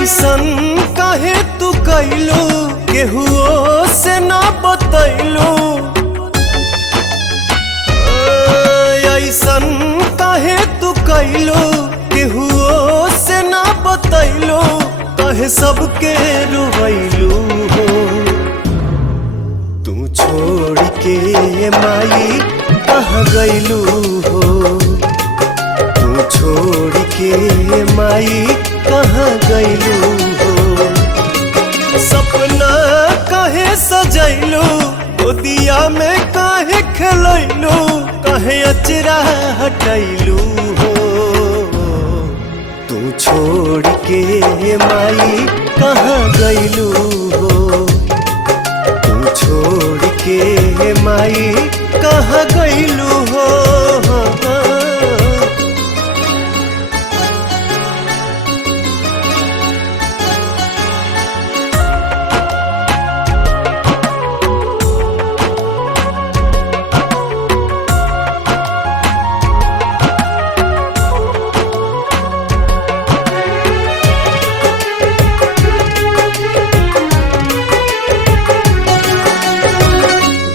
ऐसन काहे तू कैलू केहुओ से ना बतैलू। ऐसन काहे तू कैलू केहुओ से ना बतैलू। कहे सबके रुवैलू हो तू छोड़ के माई कहाँ गैलू हो। तू छोड़ के माई कहाँ गैलू हो। सपना काहे सजैलू गोदिया में काहे खेलैलू। काहे अचरा हटैलू हो तू छोड़ के माई कहाँ गैलू हो। तू छोड़ के माई कहाँ गैलू हो।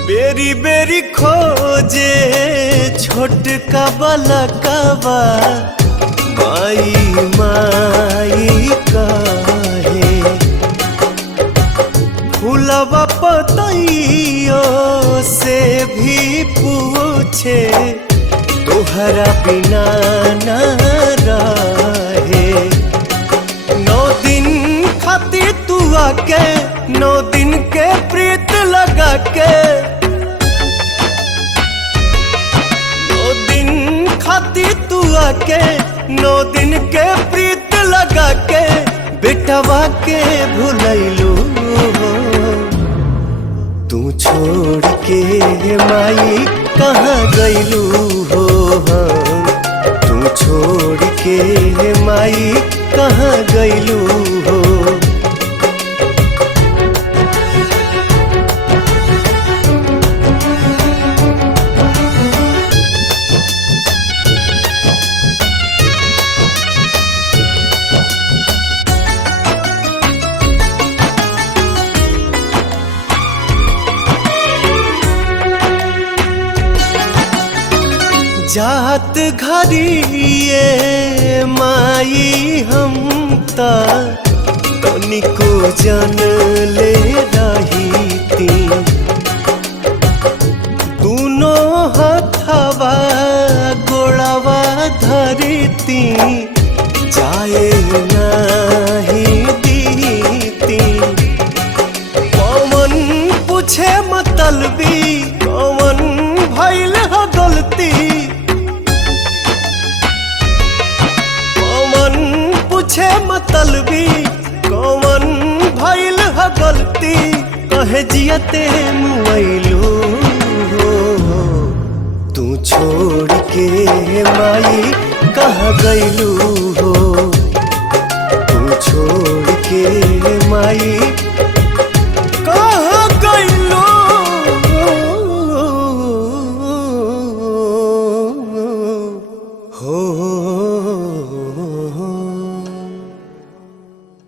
बेरी बेरी खोजे छोटका बलकवा माई माई काहे। फूलवा पतइयो से भी पूछे तोहरा बिना ना रहे। 9 दिन खातिर तू आके 9 दिन के प्रीत लगा के। 9 दिन खातिर तू आके 9 दिन के प्रीत लगा के बेटवा के भुलैलू हो। तू छोड़ के माई कहाँ गैलू हो। तू छोड़ के माई कहाँ गैलू हो। जात घरिए माई हम तनिको जन ले रही थी। दोनों हथवा गोड़वा धरती जाए नहीं दीती। कौन पूछे मतलबी कौन भइल ह गलती। पूछे मतलबी कौन भइल ह गलती। कहे जियते मुआइलू हो तू छोड़ के माई कहाँ गैलू हो। तू छोड़ के माई कहाँ गैलू हो।